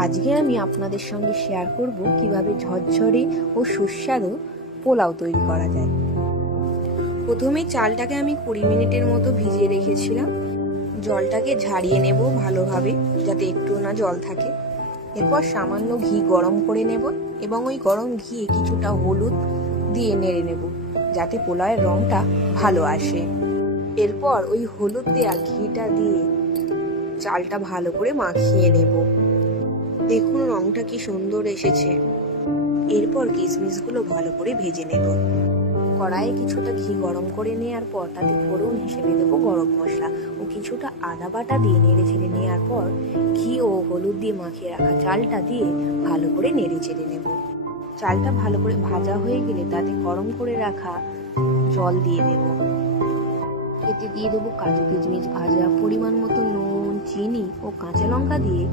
আজকে আমি আপনাদের সঙ্গে শেয়ার করব কিভাবে ঝরঝরে ও সুস্বাদু পোলাও তৈরি করা যায়। প্রথমে চালটাকে আমি 20 মিনিটের মতো ভিজিয়ে রেখেছিলাম। জলটাকে ঝাড়িয়ে নেব ভালোভাবে, যাতে একটু না জল থাকে। এরপর সামান্য ঘি গরম করে নেব এবং ওই গরম ঘিয়ে কিছুটা হলুদ দিয়ে নেড়ে নেব, যাতে পোলাওয়ের রংটা ভালো আসে। এরপর ওই হলুদ দেওয়া ঘিটা দিয়ে চালটা ভালো করে মাখিয়ে নেব। দেখুন রংটা কি সুন্দর এসেছে। এরপর কিশমিশগুলো ভালো করে ভেজে নেব। কড়াইয়ে কিছুটা ঘি গরম করে নেওয়ার পর তাতে ফোড়ন হিসেবে দেবো গরম মশলা ও কিছুটা আদা বাটা দিয়ে নেড়ে চেড়ে নেওয়ার পর ঘি ও হলুদ দিয়ে মাখিয়ে রাখা চালটা দিয়ে ভালো করে নেড়ে চেড়ে নেব। চালটা ভালো করে ভাজা হয়ে গেলে তাতে গরম করে রাখা জল দিয়ে দেব। এতে দিয়ে দেবো কাজু কিশমিশ ভাজা, পরিমাণ মতো নুন, চিনি ও কাঁচা লঙ্কা দিয়ে